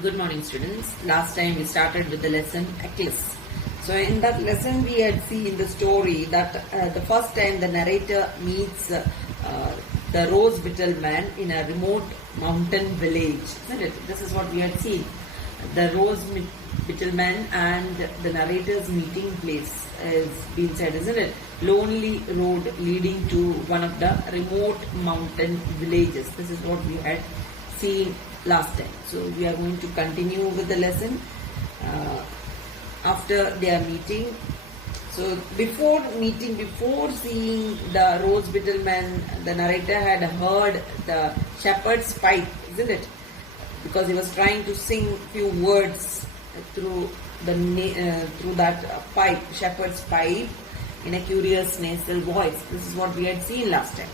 Good morning, students. Last time we started with the lesson Achilles. So in that lesson we had seen the story that the first time the narrator meets the rose-beetle man in a remote mountain village, isn't it? This is what we had seen. The rose-beetle man and the narrator's meeting place is being said, isn't it? Lonely road leading to one of the remote mountain villages. This is what we had seen last time. So we are going to continue with the lesson after their meeting. So before seeing the rose beetle man, the narrator had heard the shepherd's pipe, isn't it? Because he was trying to sing few words through that pipe, shepherd's pipe, in a curious nasal voice. This is what we had seen last time.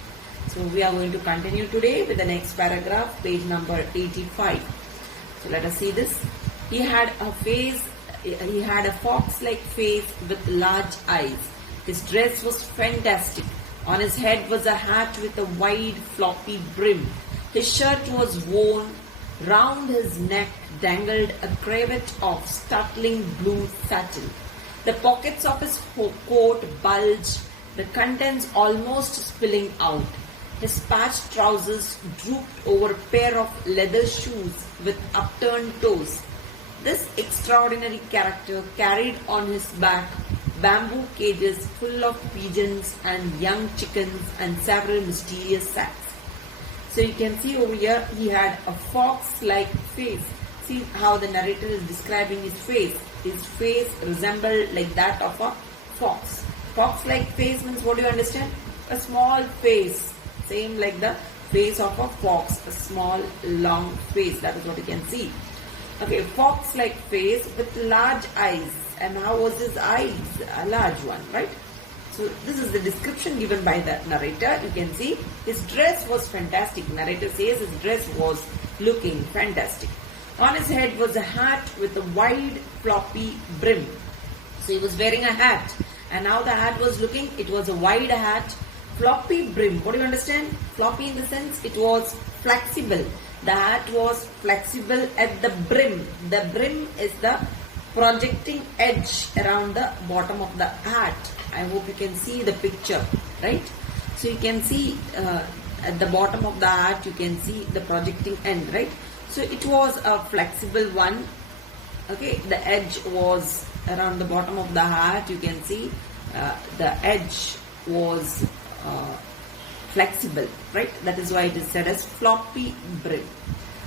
So we are going to continue today with the next paragraph, page number 85. So let us see this. He had a fox-like face with large eyes. His dress was fantastic. On his head was a hat with a wide floppy brim. His shirt was worn. Round his neck dangled a cravat of startling blue satin. The pockets of his coat bulged, the contents almost spilling out. His patched trousers drooped over a pair of leather shoes with upturned toes. This extraordinary character carried on his back bamboo cages full of pigeons and young chickens and several mysterious sacks. So you can see over here he had a fox-like face. See how the narrator is describing his face. His face resembled like that of a fox. Fox-like face means, what do you understand? A small face. Same like the face of a fox, a small long face. That is what you can see. Okay, fox-like face with large eyes. And how was his eyes? A large one, right? So this is the description given by the narrator. You can see his dress was fantastic. Narrator says his dress was looking fantastic. On his head was a hat with a wide floppy brim. So he was wearing a hat. And now the hat was looking, it was a wide hat. Floppy brim. What do you understand? Floppy in the sense it was flexible. The hat was flexible at the brim. The brim is the projecting edge around the bottom of the hat. I hope you can see the picture, right? So you can see at the bottom of the hat, you can see the projecting end, right? So it was a flexible one. Okay, the edge was around the bottom of the hat. You can see the edge was flexible, right? That is why it is said as floppy brim.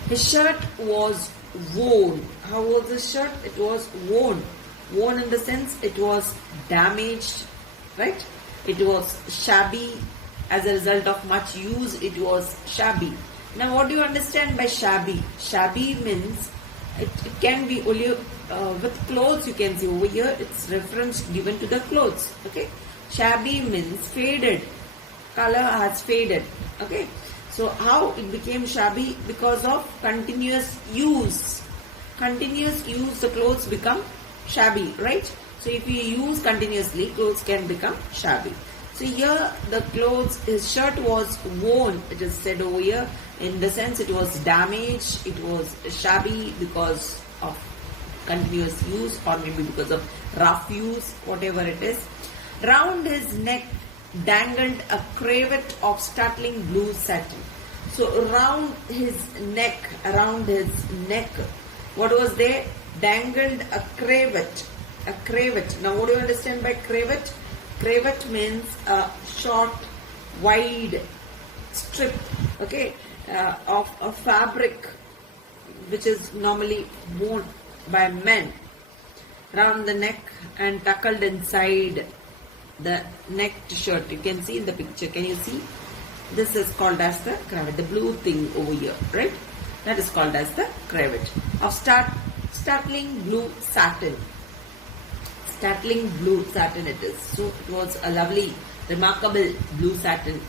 His shirt was worn. How was his shirt? It was worn. Worn in the sense it was damaged, right? It was shabby. As a result of much use, it was shabby. Now what do you understand by shabby? Shabby means it can be only with clothes. You can see over here it's reference given to the clothes. Okay, shabby means faded. Color has faded. Okay, so how it became shabby? Because of continuous use. Continuous use, the clothes become shabby, right? So if you use continuously, clothes can become shabby. So here the clothes, his shirt was worn, it is said over here, in the sense it was damaged, it was shabby because of continuous use or maybe because of rough use, whatever it is. Round his neck dangled a cravat of startling blue satin. So around his neck, what was there? Dangled a cravat. A cravat. Now what do you understand by cravat? Cravat means a short, wide strip, okay, of a fabric which is normally worn by men around the neck and tucked inside the necked shirt. You can see in the picture. Can you see? This is called as the cravat. The blue thing over here, right? That is called as the cravat. Of startling blue satin. Startling blue satin it is. So it was a lovely, remarkable blue satin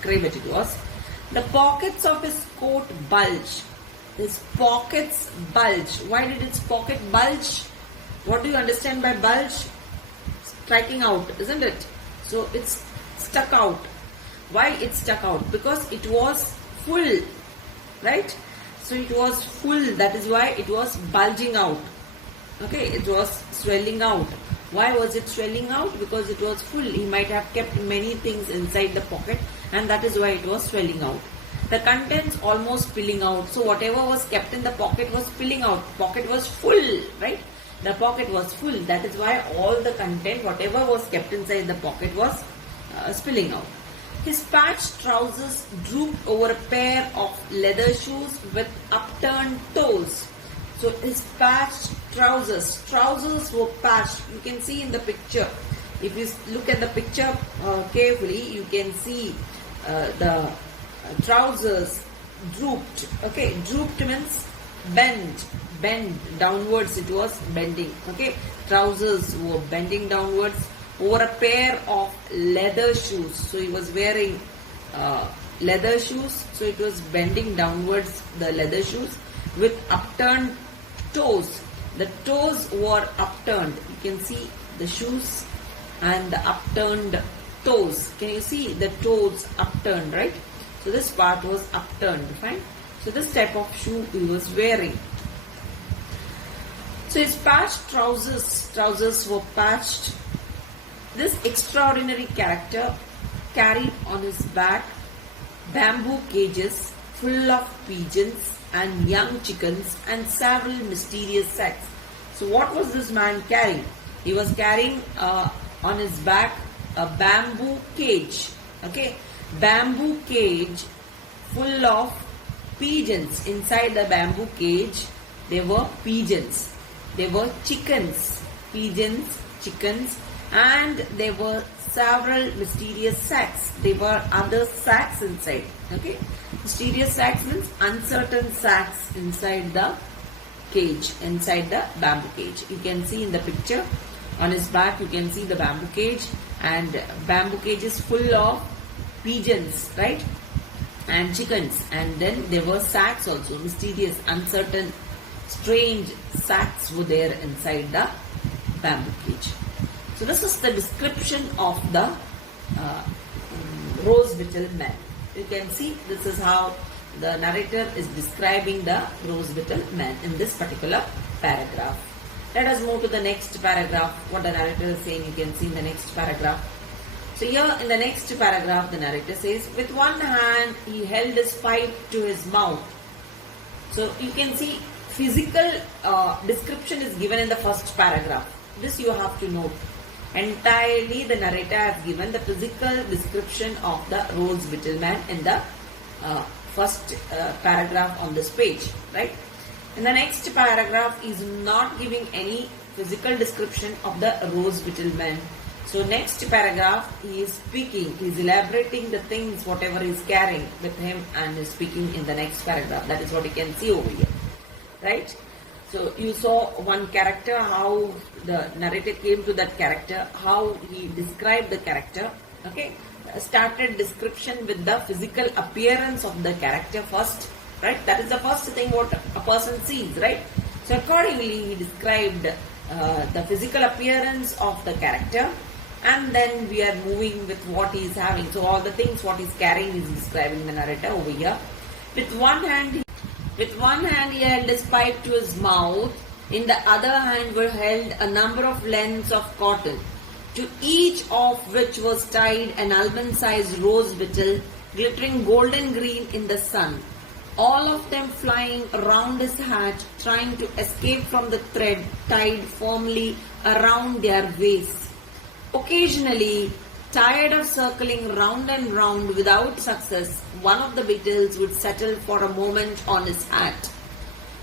cravat it was. The pockets of his coat bulged. His pockets bulged. Why did its pocket bulge? What do you understand by bulge? Striking out, isn't it? So it's stuck out. Why it stuck out? Because it was full, right? So it was full, that is why it was bulging out. Okay, it was swelling out. Why was it swelling out? Because it was full. He might have kept many things inside the pocket, and that is why it was swelling out. The contents almost spilling out. So whatever was kept in the pocket was spilling out. Pocket was full, right? The pocket was full. That is why all the content, whatever was kept inside the pocket, was spilling out. His patched trousers drooped over a pair of leather shoes with upturned toes. So his patched trousers were patched. You can see in the picture. If you look at the picture carefully, you can see the trousers drooped. Okay, drooped means bend downwards. It was bending. Okay, trousers were bending downwards over a pair of leather shoes. So he was wearing leather shoes. So it was bending downwards, the leather shoes, with upturned toes. The toes were upturned. You can see the shoes and the upturned toes. Can you see the toes upturned, right? So this part was upturned, fine. So this type of shoe he was wearing. So his patched trousers were patched. This extraordinary character carried on his back bamboo cages full of pigeons and young chickens and several mysterious sacks. So what was this man carrying? He was carrying on his back a bamboo cage. Okay, bamboo cage full of pigeons. Inside the bamboo cage there were pigeons. There were chickens, and there were several mysterious sacks. There were other sacks inside. Okay, mysterious sacks means uncertain sacks inside the cage, inside the bamboo cage. You can see in the picture on his back, you can see the bamboo cage, and bamboo cage is full of pigeons, right? And chickens, and then there were sacks also, mysterious, uncertain, strange sacks were there inside the bamboo cage. So this is the description of the rose-beetle man. You can see this is how the narrator is describing the rose-beetle man in this particular paragraph. Let us move to the next paragraph. What the narrator is saying, you can see in the next paragraph. So here in the next paragraph, the narrator says, with one hand he held his pipe to his mouth. So you can see physical description is given in the first paragraph. This you have to note. Entirely the narrator has given the physical description of the rose-beetle man in the first paragraph on this page, right? In the next paragraph is not giving any physical description of the rose-beetle man. So next paragraph he is speaking, he is elaborating the things whatever he is carrying with him and is speaking in the next paragraph. That is what you can see over here, right? So you saw one character, how the narrator came to that character, how he described the character. Okay, started description with the physical appearance of the character first, right? That is the first thing what a person sees, right? So accordingly he described the physical appearance of the character, and then we are moving with what he is having. So all the things what he is carrying is describing the narrator over here. With one hand he held his pipe to his mouth. In the other hand were held a number of lengths of cotton, to each of which was tied an almond-sized rose beetle, glittering golden green in the sun. All of them flying around his hat, trying to escape from the thread tied firmly around their waists. Occasionally, tired of circling round and round without success, one of the beetles would settle for a moment on his hat,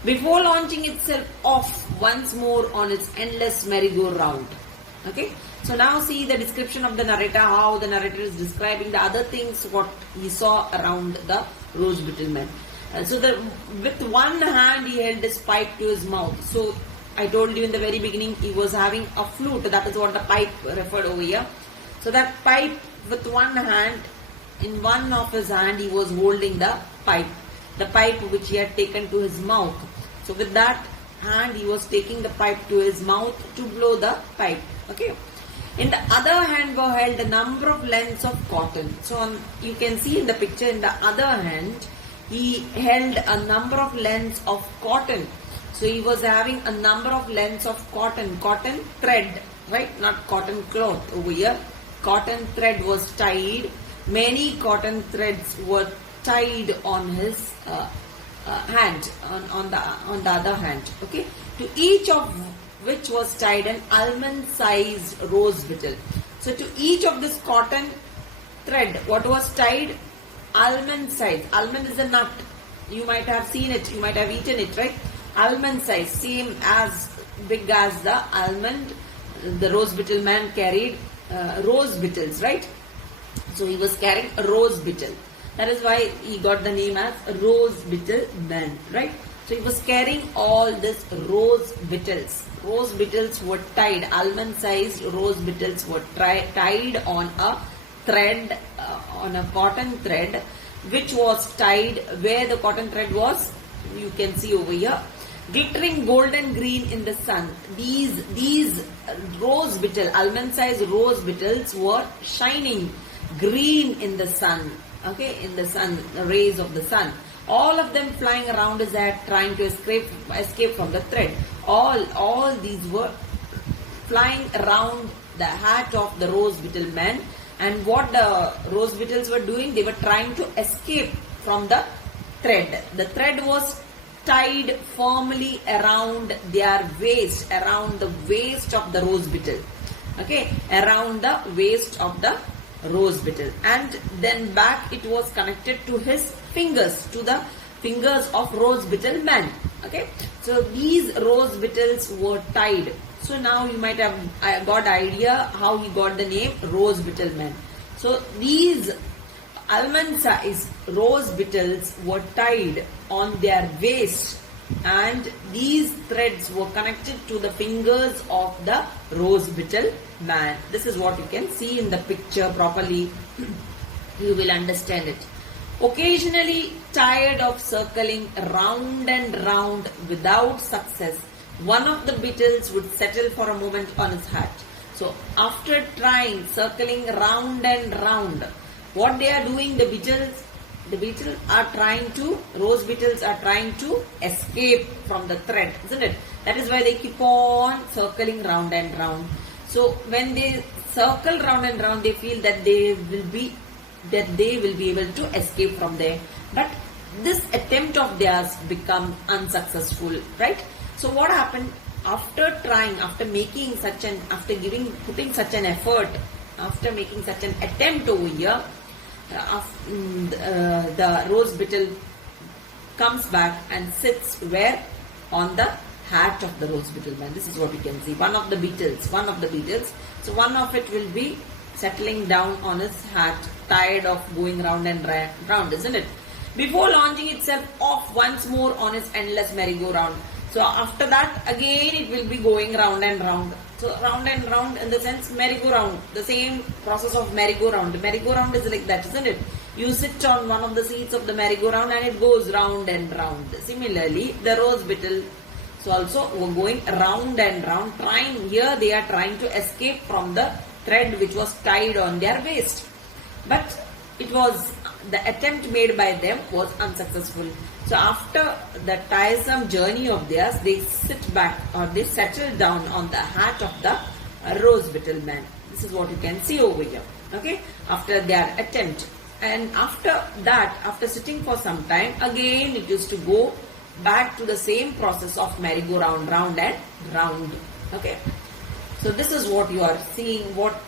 before launching itself off once more on its endless merry-go-round. Okay, so now see the description of the narrator, how the narrator is describing the other things what he saw around the rose beetle man. So with one hand he held his pipe to his mouth. So I told you in the very beginning he was having a flute. That is what the pipe referred over here. So that pipe with one hand, in one of his hand he was holding the pipe which he had taken to his mouth. So with that hand he was taking the pipe to his mouth to blow the pipe. Okay. In the other hand were held a number of lengths of cotton. So you can see in the picture, in the other hand He held a number of lengths of cotton. So he was having a number of lengths of cotton thread, right? Not cotton cloth over here. Cotton thread was tied. Many cotton threads were tied on his hand, on the other hand. Okay, to each of which was tied an almond-sized rose beetle. So to each of this cotton thread, what was tied? Almond size. Almond is a nut. You might have seen it. You might have eaten it, right? Almond size, same as big as the almond. The rose beetle man carried rose beetles, right? So he was carrying a rose beetle. That is why he got the name as rose beetle man, right? So he was carrying all this rose beetles. Rose beetles were tied, almond-sized rose beetles were tied on a thread, on a cotton thread, which was tied where the cotton thread was. You can see over here, glittering golden green in the sun. These rose beetle, almond-sized rose beetles were shining green in the sun. Okay, in the sun, the rays of the sun. All of them flying around his head, trying to escape from the thread. All these were flying around the hat of the rose beetle man. And what the rose beetles were doing, they were trying to escape from the thread. The thread was tied firmly around their waist, around the waist of the rose beetle. Okay, around the waist of the rose beetle, and then back it was connected to his fingers, to the fingers of rose beetle man. Okay, so these rose beetles were tied. So now you might have got idea how he got the name rose beetle man. So these almond size rose beetles were tied on their waist, and these threads were connected to the fingers of the rose beetle man. This is what you can see in the picture properly. You will understand it. Occasionally tired of circling round and round without success, one of the beetles would settle for a moment on his hat. So after trying, circling round and round, what they are doing, the beetles are trying to, rose beetles are trying to escape from the thread, isn't it? That is why they keep on circling round and round. So when they circle round and round, they feel that they will be able to escape from there. But this attempt of theirs become unsuccessful, right? So what happened after trying, after making such an, putting such an effort, after making such an attempt over here, the rose beetle comes back and sits where? On the hat of the rose beetle man. This is what you can see. One of the beetles. So one of it will be settling down on his hat, tired of going round and round, isn't it? Before launching itself off once more on its endless merry-go-round. So after that, again it will be going round and round. So round and round in the sense merry-go-round. The same process of merry-go-round. The merry-go-round is like that, isn't it? You sit on one of the seats of the merry-go-round and it goes round and round. Similarly, the rose beetle also were going round and round, trying, here they are trying to escape from the thread which was tied on their waist. But it was, the attempt made by them was unsuccessful. So after the tiresome journey of theirs, they sit back or they settle down on the hat of the rose beetle man. This is what you can see over here. Okay, after their attempt. And after that, after sitting for some time, again it used to go back to the same process of merry-go-round, round and round. Okay. So this is what you are seeing, what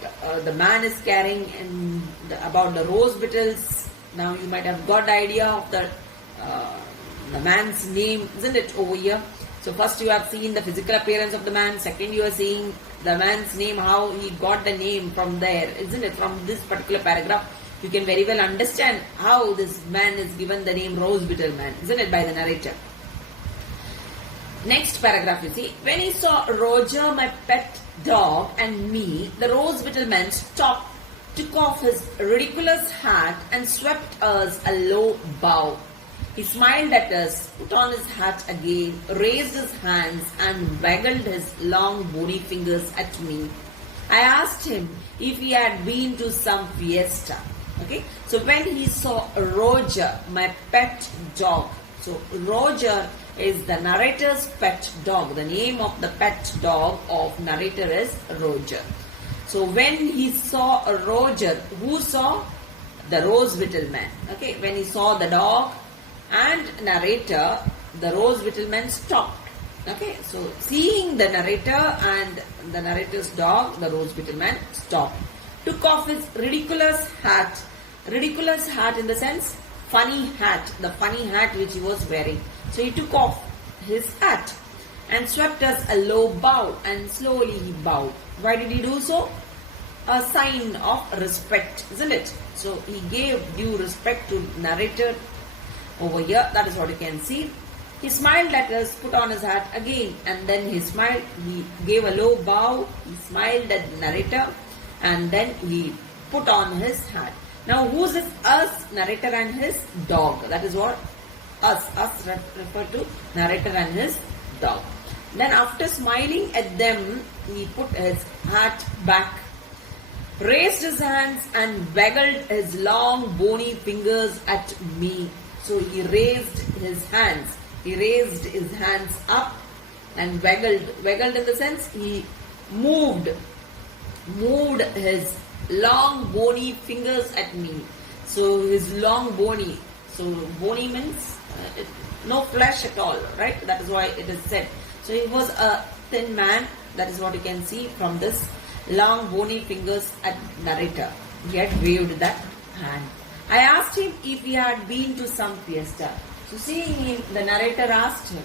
the man is carrying, and about the rose beetles. Now you might have got the idea of the man's name, isn't it, over here? So first you have seen the physical appearance of the man. Second you are seeing the man's name, how he got the name from there, isn't it? From this particular paragraph, you can very well understand how this man is given the name rose beetle man, isn't it, by the narrator. Next paragraph you see, when he saw Roger, my pet dog, and me, the rose beetle man stopped, took off his ridiculous hat and swept us a low bow. He smiled at us, put on his hat again, raised his hands and waggled his long bony fingers at me. I asked him if he had been to some fiesta. Okay, so when he saw Roger, my pet dog. So Roger is the narrator's pet dog. The name of the pet dog of narrator is Roger. So when he saw Roger, who saw? The rose beetle man. Okay, when he saw the dog and narrator, the rose beetle man stopped. Okay, so seeing the narrator and the narrator's dog, the rose beetle man stopped. Took off his ridiculous hat in the sense funny hat, the funny hat which he was wearing. So he took off his hat and swept us a low bow, and slowly he bowed. Why did he do so? A sign of respect, isn't it? So he gave due respect to narrator over here. That is what you can see. He smiled at us, put on his hat again, and then he smiled. He gave a low bow. He smiled at the narrator, and then he put on his hat. Now, who's this us? Narrator and his dog. That is what us refer to narrator and his dog. Then after smiling at them, he put his hat back, raised his hands and waggled his long bony fingers at me. So he raised his hands. He raised his hands up and waggled. Waggled in the sense he moved his long bony fingers at me. So his long bony. So bony means no flesh at all, right? That is why it is said. So he was a thin man. That is what you can see from this long bony fingers at narrator. He had waved that hand. I asked him if he had been to some fiesta. So seeing him, the narrator asked him.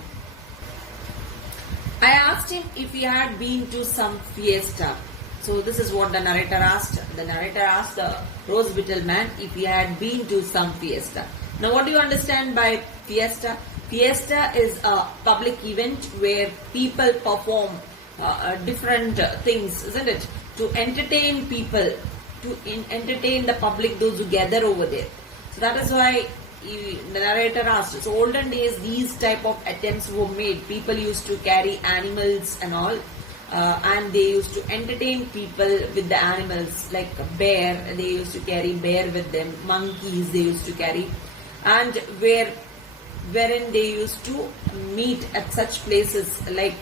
I asked him if he had been to some fiesta. So this is what the narrator asked. The narrator asked the rose beetle man if he had been to some fiesta. Now what do you understand by fiesta? Fiesta is a public event where people perform different things, isn't it? To entertain people, to entertain the public, those who gather over there. So that is why the narrator asked. So olden days, these type of attempts were made. People used to carry animals and all. And they used to entertain people with the animals, like a bear. They used to carry bear with them. Monkeys they used to carry, and wherein they used to meet at such places like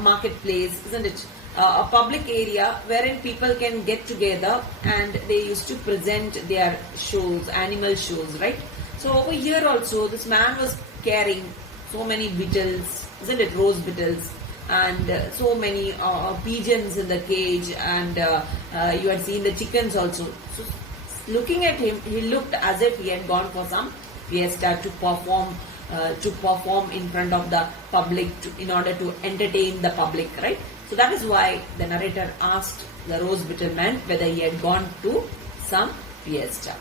marketplace, isn't it? A public area wherein people can get together, and they used to present their shows, animal shows, right? So over here also, this man was carrying so many beetles, isn't it? Rose beetles. And so many pigeons in the cage, and you had seen the chickens also. So looking at him, he looked as if he had gone for some fiesta to perform in front of the public in order to entertain the public, right? So that is why the narrator asked the rose beetle man whether he had gone to some fiesta.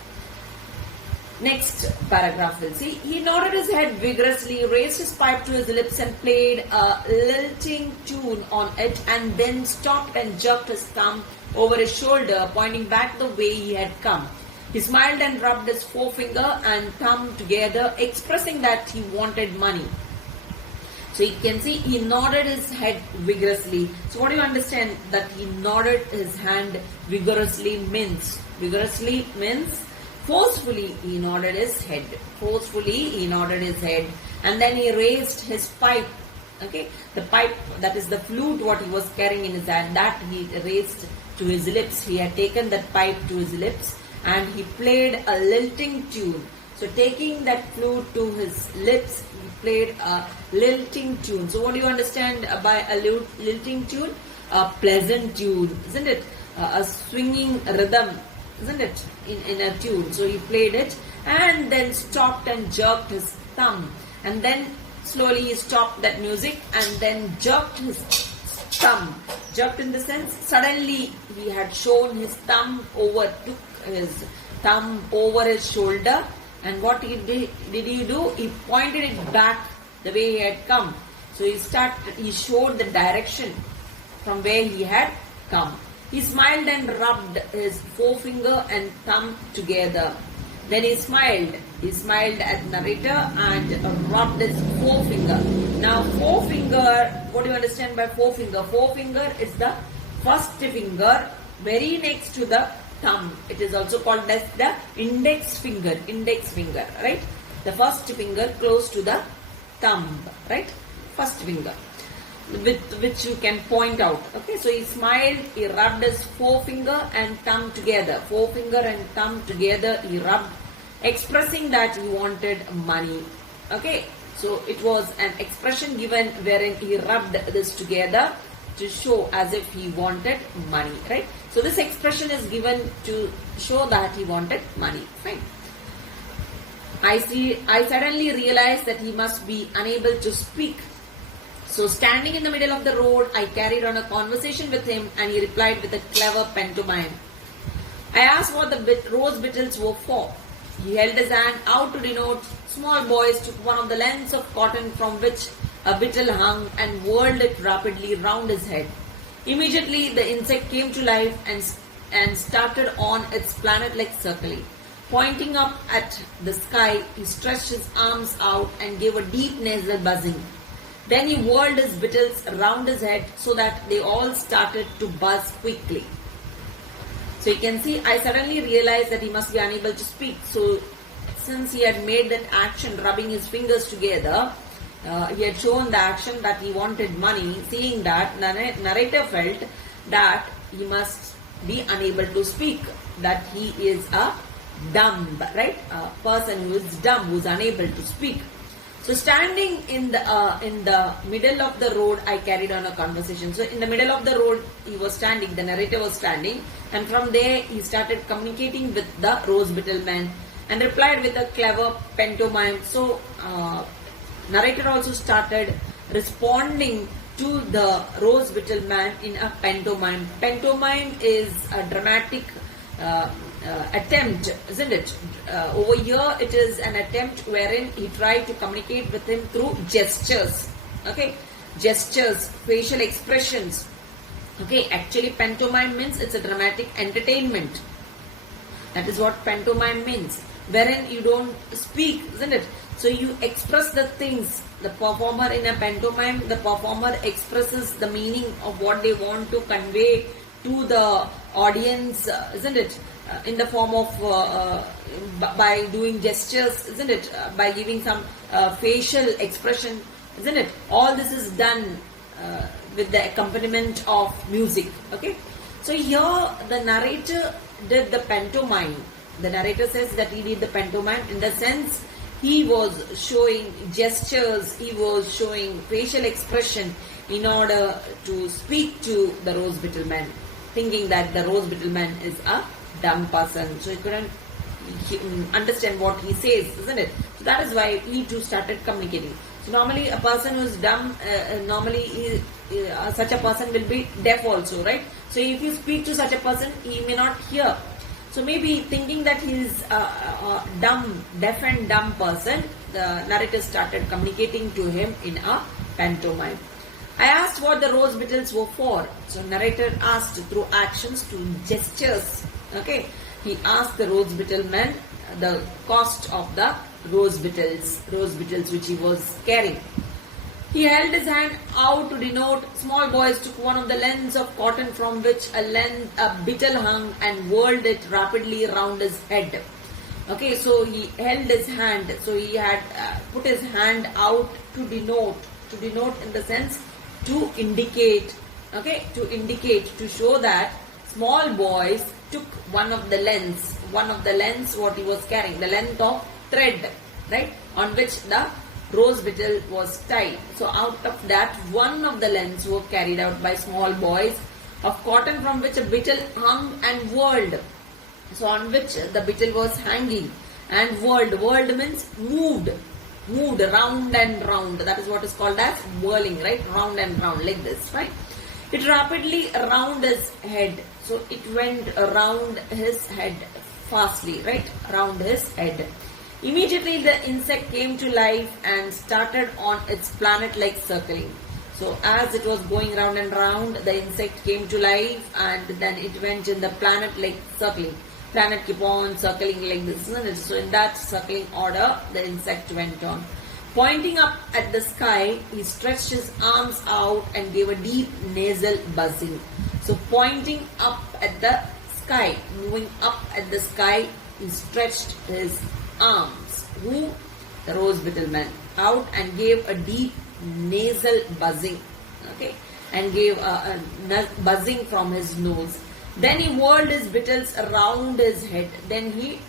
Next paragraph we'll see. He nodded his head vigorously, raised his pipe to his lips and played a lilting tune on it, and then stopped and jerked his thumb over his shoulder, pointing back the way he had come. He smiled and rubbed his forefinger and thumb together, expressing that he wanted money. So you can see he nodded his head vigorously. So what do you understand that he nodded his hand vigorously means? Vigorously means forcefully he nodded his head. Forcefully he nodded his head. And then he raised his pipe. Okay, the pipe, that is the flute what he was carrying in his hand, that he raised to his lips. He had taken that pipe to his lips and he played a lilting tune. So taking that flute to his lips, he played a lilting tune. So what do you understand by a lilting tune? A pleasant tune, isn't it? A swinging rhythm, isn't it, in a tune. So he played it and then stopped and jerked his thumb, and then slowly he stopped that music and then jerked his thumb. Jerked in the sense suddenly he had shown his thumb over, took his thumb over his shoulder, and what he did he do? He pointed it back the way he had come. So he showed the direction from where he had come. He smiled and rubbed his forefinger and thumb together. Then he smiled. He smiled at narrator and rubbed his forefinger. Now forefinger, what do you understand by forefinger? Forefinger is the first finger very next to the thumb. It is also called as the index finger, right? The first finger close to the thumb, right? First finger, with which you can point out. Okay, so he smiled, he rubbed his forefinger and thumb together. Forefinger and thumb together, he rubbed, expressing that he wanted money. Okay, so it was an expression given wherein he rubbed this together to show as if he wanted money, right? So this expression is given to show that he wanted money. Fine. I suddenly realized that he must be unable to speak. So standing in the middle of the road, I carried on a conversation with him and he replied with a clever pantomime. I asked what the rose petals were for. He held his hand out to denote. Small boys took one of the lengths of cotton from which a beetle hung and whirled it rapidly round his head. Immediately the insect came to life and started on its planet-like circling. Pointing up at the sky, he stretched his arms out and gave a deep nasal buzzing. Then he whirled his beetles round his head so that they all started to buzz quickly. So you can see, I suddenly realized that he must be unable to speak. So since he had made that action, rubbing his fingers together, he had shown the action that he wanted money. Seeing that, narrator felt that he must be unable to speak, that he is a dumb, right? A person who is dumb, who is unable to speak. So standing in the middle of the road, I carried on a conversation. So in the middle of the road, he was standing, the narrator was standing, and from there he started communicating with the rose beetle man and replied with a clever pantomime. So narrator also started responding to the rose beetle man in a pantomime. Pantomime is a dramatic attempt, isn't it? Over here it is an attempt wherein he tried to communicate with him through gestures. Okay, gestures, facial expressions. Okay, actually pantomime means it's a dramatic entertainment. That is what pantomime means, wherein you don't speak, isn't it? So you express the things. The performer in a pantomime, the performer expresses the meaning of what they want to convey to the audience, isn't it? In the form of by doing gestures, isn't it? By giving some facial expression, isn't it? All this is done with the accompaniment of music. Okay, so here the narrator did the pantomime. The narrator says that he did the pantomime in the sense he was showing gestures, he was showing facial expression in order to speak to the rose beetle man, thinking that the rose beetle man is a dumb person, so he couldn't understand what he says, isn't it? So that is why he too started communicating. So normally a person who is dumb, such a person will be deaf also, right? So if you speak to such a person, he may not hear. So maybe thinking that he is a dumb, deaf and dumb person, the narrator started communicating to him in a pantomime. I asked what the rose petals were for. So narrator asked through actions, through gestures. Okay, he asked the rose beetle man the cost of the rose beetles which he was carrying. He held his hand out to denote. Small boys took one of the lengths of cotton from which a beetle hung and whirled it rapidly round his head. Okay, so he held his hand. So he had put his hand out to denote in the sense to indicate. Okay, to show that small boys took one of the lengths what he was carrying, the length of thread, right, on which the rose beetle was tied. So out of that, one of the lengths were carried out by small boys of cotton from which a beetle hung and whirled. So on which the beetle was hanging and whirled. Whirled means moved round and round. That is what is called as whirling, right? Round and round like this, right? It rapidly around his head. So it went around his head fastly, right? Around his head. Immediately the insect came to life and started on its planet-like circling. So as it was going round and round, the insect came to life and then it went in the planet-like circling. Planet keep on circling like this, isn't it? So in that circling order, the insect went on. Pointing up at the sky, he stretched his arms out and gave a deep nasal buzzing. So pointing up at the sky, moving up at the sky, he stretched his arms. Who? The rose beetle man. Out and gave a deep nasal buzzing. Okay, and gave a buzzing from his nose. Then he whirled his beetles around his head. Then he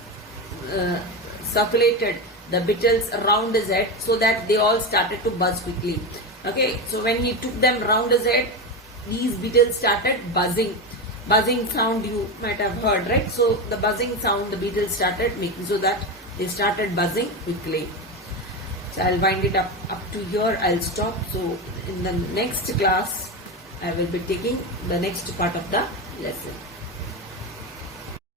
circulated the beetles around his head so that they all started to buzz quickly. Okay, so when he took them round his head, these beetles started buzzing. Buzzing sound you might have heard, right? So the buzzing sound the beetles started making, so that they started buzzing quickly. So I'll wind it up to here. I'll stop. So in the next class, I will be taking the next part of the lesson.